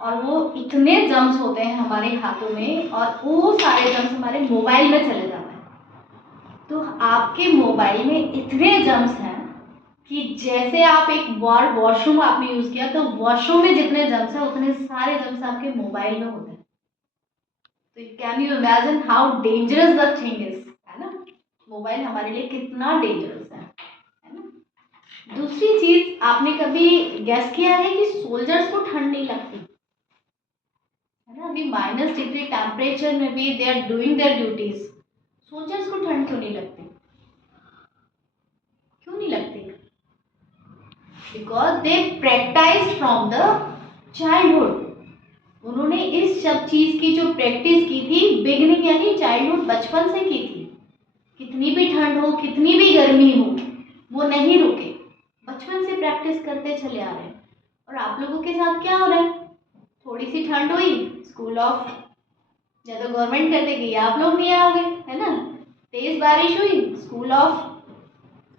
और वो इतने जर्म्स होते हैं हमारे हाथों में और वो सारे जर्म्स हमारे मोबाइल में चले जाते हैं। तो आपके मोबाइल में इतने जर्म्स हैं कि जैसे आप एक बार वॉशरूम आपने यूज़ किया तो वॉशरूम में जितने जर्म्स हैं उतने सारे जर्म्स आपके मोबाइल में होते हैं। तो can you imagine how dangerous the thing is, है ना? मोबाइल हमारे लिए कितना डेंजरस है ना? दूसरी चीज, आपने कभी गेस किया है कि सोल्जर्स को ठंड नहीं लगती, है ना? अभी -डिग्री टेम्परेचर में भी they are doing their duties. Soldiers को ठंड क्यों नहीं लगती? क्यों नहीं लगती? Because they practice from the childhood. उन्होंने इस सब चीज की जो प्रैक्टिस की थी बिगनिंग यानी चाइल्डहुड, बचपन से की थी। कितनी भी ठंड हो, कितनी भी गर्मी हो, वो नहीं रुके, बचपन से प्रैक्टिस करते चले आ रहे हैं। और आप लोगों के साथ क्या हो रहा है? थोड़ी सी ठंड हुई, स्कूल ऑफ, या तो गवर्नमेंट कर देगी या आप लोग नहीं आओगे, है ना? तेज बारिश हुई, स्कूल ऑफ,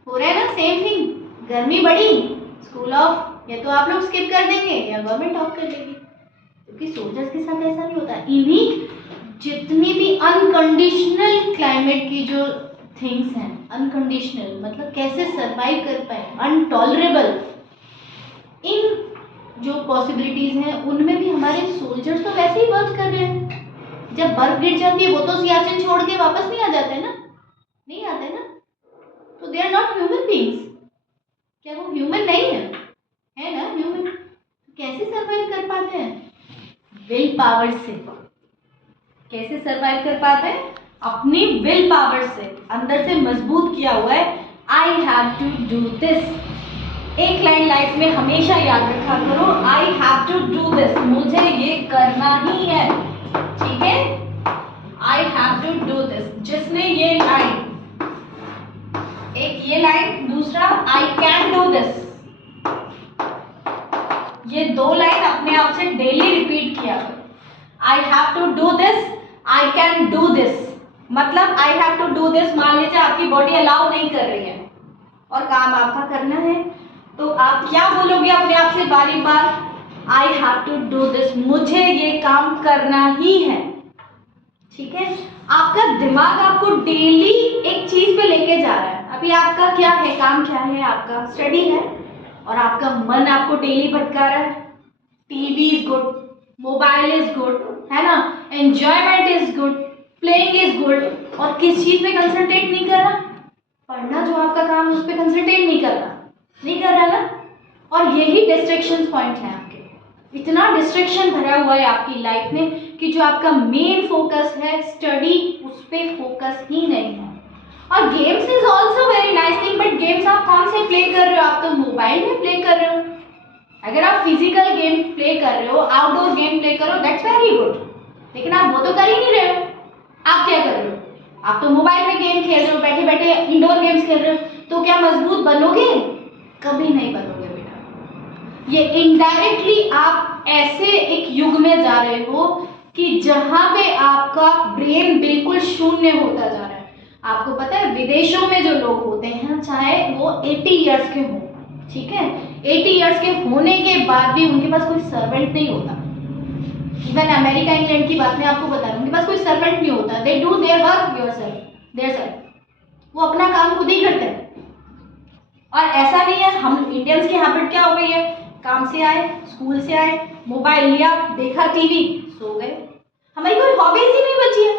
हो रहा है ना सेम थिंग। गर्मी बढ़ी, स्कूल ऑफ, या तो आप लोग स्किप कर देंगे या गवर्नमेंट ऑफ कर देगी। क्योंकि सोल्जर्स के साथ ऐसा नहीं होता। इन्हीं जितनी भी अनकंडीशनल क्लाइमेट की जो थिंग्स हैं, अनकंडीशनल मतलब कैसे सरवाइव कर पाए, अनटॉलरेबल, इन जो पॉसिबिलिटीज हैं उनमें भी हमारे सोल्जर्स तो वैसे ही वर्क कर रहे हैं। जब बर्फ गिर जाती है वो तो सियाचिन छोड़ के वापस नहीं आ जाते ना, नहीं आते ना, तो they are not human beings. क्या वो ह्यूमन नहीं है ना? ह्यूमन कैसे सरवाइव कर पाते हैं? विल पावर से। कैसे सरवाइव कर पाते हैं? अपनी विल पावर से, अंदर से मजबूत किया हुआ है, I have to do this. एक लाइन लाइफ में हमेशा याद रखा करो, I have to do this, मुझे ये करना ही है, ठीक है? I have to do this. जिसने ये लाइन, एक ये लाइन, दूसरा आई कैन डू दिस, ये दो लाइन अपने आप से डेली रिपीट किया करो। I have to do this, I can do this. मतलब I have to do this, मान लीजिए आपकी बॉडी अलाउ नहीं कर रही है और काम आपका करना है, तो आप क्या बोलोगे अपने आप से बारी बार? I have to do this, मुझे ये काम करना ही है, ठीक है? आपका दिमाग आपको डेली एक चीज पे लेके जा रहा है। अभी आपका क्या है, काम क्या है? आपका स्टडी है, और आपका मन आपको डेली भटका रहा है। TV is good, mobile is good, है ना? Enjoyment is good, playing is good, और किस चीज पे कंसंट्रेट नहीं कर रहा? पढ़ना जो आपका काम है उस पर कंसंट्रेट नहीं कर रहा, नहीं कर रहा ना? और यही डिस्ट्रैक्शन पॉइंट है आपके। इतना डिस्ट्रैक्शन भरा हुआ है आपकी लाइफ में कि जो आपका मेन फोकस है स्टडी, उस पर फोकस ही नहीं है। और games is also very nice thing, but games आप कौन से प्ले कर रहे हो? आप तो मोबाइल में प्ले कर रहे हो। अगर आप फिजिकल गेम प्ले कर रहे हो, आउटडोर गेम प्ले करो, दैट्स वेरी गुड, लेकिन आप वो तो कर ही नहीं रहे हो। आप क्या कर रहे हो? आप तो मोबाइल में गेम खेल रहे हो, बैठे बैठे इंडोर गेम्स खेल रहे हो, तो क्या मजबूत बनोगे? कभी नहीं बनोगे बेटा। ये इनडायरेक्टली आप ऐसे एक युग में जा रहे हो कि जहां पे आपका ब्रेन बिल्कुल शून्य होता जा रहा है। आपको पता है विदेशों में जो लोग होते हैं, चाहे वो 80 इयर्स के हों, ठीक है, 80 इयर्स के होने के बाद भी उनके पास कोई सर्वेंट नहीं होता। इवन अमेरिका इंग्लैंड की बात मैं आपको बता रही हूँ, उनके पास कोई सर्वेंट नहीं होता। They do their work their self, वो अपना काम खुद ही करते हैं। और ऐसा नहीं है, हम इंडियंस की हैबिट क्या हो गई है, काम से आए, स्कूल से आए, मोबाइल लिया, देखा टीवी, सो गए। हमारी कोई हॉबीज ही नहीं बची है।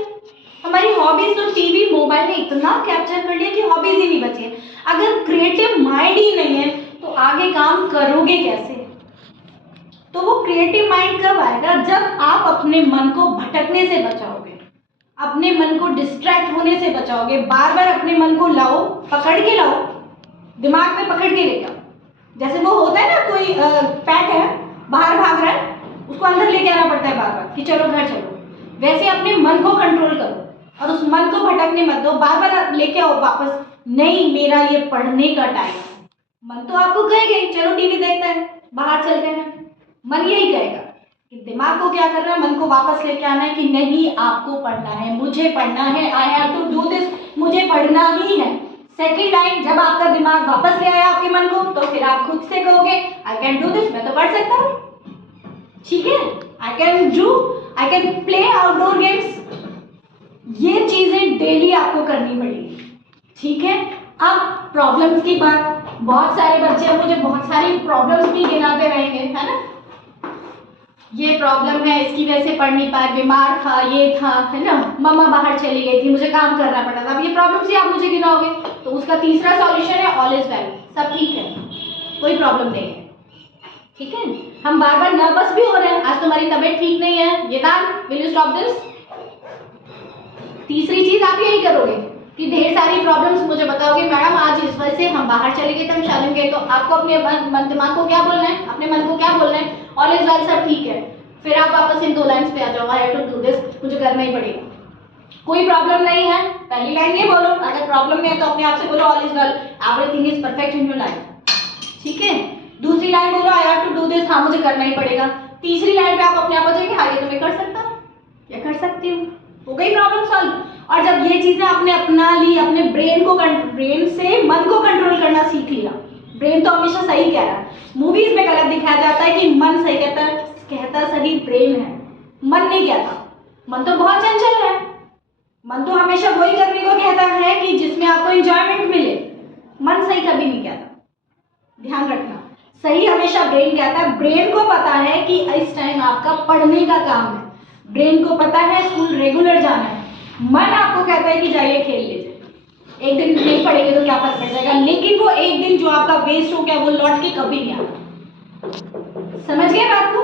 हमारी हॉबीज तो टीवी मोबाइल ने इतना कैप्चर कर लिया कि हॉबीज ही नहीं बची है। अगर क्रिएटिव माइंड ही नहीं है तो आगे काम करोगे कैसे? तो वो क्रिएटिव माइंड कब आएगा? जब आप अपने मन को भटकने से बचाओगे, अपने मन को डिस्ट्रैक्ट होने से बचाओगे। बार बार अपने मन को लाओ, पकड़ के लाओ, दिमाग में पकड़ के लेके आओ। जैसे वो होता है ना, कोई पैट है बाहर भाग रहा है, उसको अंदर लेके आना पड़ता है बार बार कि चलो घर चलो। वैसे अपने मन को कंट्रोल करो और उस मन को भटकने मत दो। बार बार लेके आओ वापस, नहीं मेरा ये पढ़ने का टाइम है। मन तो आपको कहेगा चलो टीवी देखते हैं, बाहर चलते हैं, मन यही कहेगा कि दिमाग को क्या करना है, मन को वापस लेके आना है कि नहीं आपको पढ़ना है, मुझे पढ़ना है, I have to do this, मुझे पढ़ना ही है। सेकेंड टाइम जब आपका दिमाग वापस ले आया आपके मन को, तो फिर आप खुद से कहोगे आई कैन डू दिस, मैं तो पढ़ सकता हूँ, ठीक है? I can play outdoor games. ये चीजें डेली आपको करनी पड़ेगी, ठीक है। अब प्रॉब्लम्स की बात, बहुत सारे बच्चे मुझे बहुत सारी प्रॉब्लम्स भी गिनाते रहेंगे, है ना। ये प्रॉब्लम है, इसकी वजह से पढ़ नहीं पाए, बीमार था, ये था, है ना, मम्मा बाहर चली गई थी, मुझे काम करना पड़ा था। अब ये प्रॉब्लम्स ही आप मुझे गिनाओगे तो उसका तीसरा सॉल्यूशन है ऑल इज वेल, सब ठीक है, कोई प्रॉब्लम नहीं है, ठीक है। हम बार बार नर्वस भी हो रहे हैं, आज तुम्हारी तबीयत ठीक नहीं है, येदान विल यू स्टॉप दिस। तीसरी चीज आप यही करोगे कि ढेर सारी प्रॉब्लम्स मुझे बताओगे, मैडम आज इस वजह से हम बाहर चले गए थे, हम शादी में गए, तो आपको अपने मन दिमाग को क्या बोलना है, अपने मन को क्या बोलना है, ऑल इज वेल, सब ठीक है। फिर आप वापस इन 2 लाइन्स पे आ जाओ, I have to do this, मुझे करना ही पड़ेगा, कोई प्रॉब्लम नहीं है। पहली लाइन ये बोलो, अगर प्रॉब्लम नहीं है तो अपने आप से बोलो all is well, everything is perfect in your life, ठीक है। दूसरी लाइन बोलो I have to do this, हाँ मुझे करना ही पड़ेगा। तीसरी लाइन पे आप अपने आप हो जाएंगे, हाँ ये तो मैं कर सकता हूँ या कर सकती हूँ, हो गई प्रॉब्लम सॉल्व। और जब ये चीजें आपने अपना ली, अपने ब्रेन से मन को कंट्रोल करना सीख लिया, ब्रेन तो हमेशा सही कह रहा है, मूवीज में गलत दिखाया जाता है कि मन सही कहता सही ब्रेन है, मन नहीं कहता। मन तो बहुत चंचल है, मन तो हमेशा वही करने को कहता है कि जिसमें आपको एंजॉयमेंट मिले, मन सही कभी नहीं कहता, ध्यान रखना। सही हमेशा ब्रेन कहता है, ब्रेन को पता है कि इस टाइम आपका पढ़ने का काम है, ब्रेन को पता है स्कूल रेगुलर जाना है। मन आपको कहता है कि जाइए खेल लीजिए, एक दिन नहीं पढ़ेंगे तो क्या फर्क पड़ जाएगा, लेकिन वो एक दिन जो आपका वेस्ट हो गया वो लौट के कभी नहीं आता। समझ गए बात को?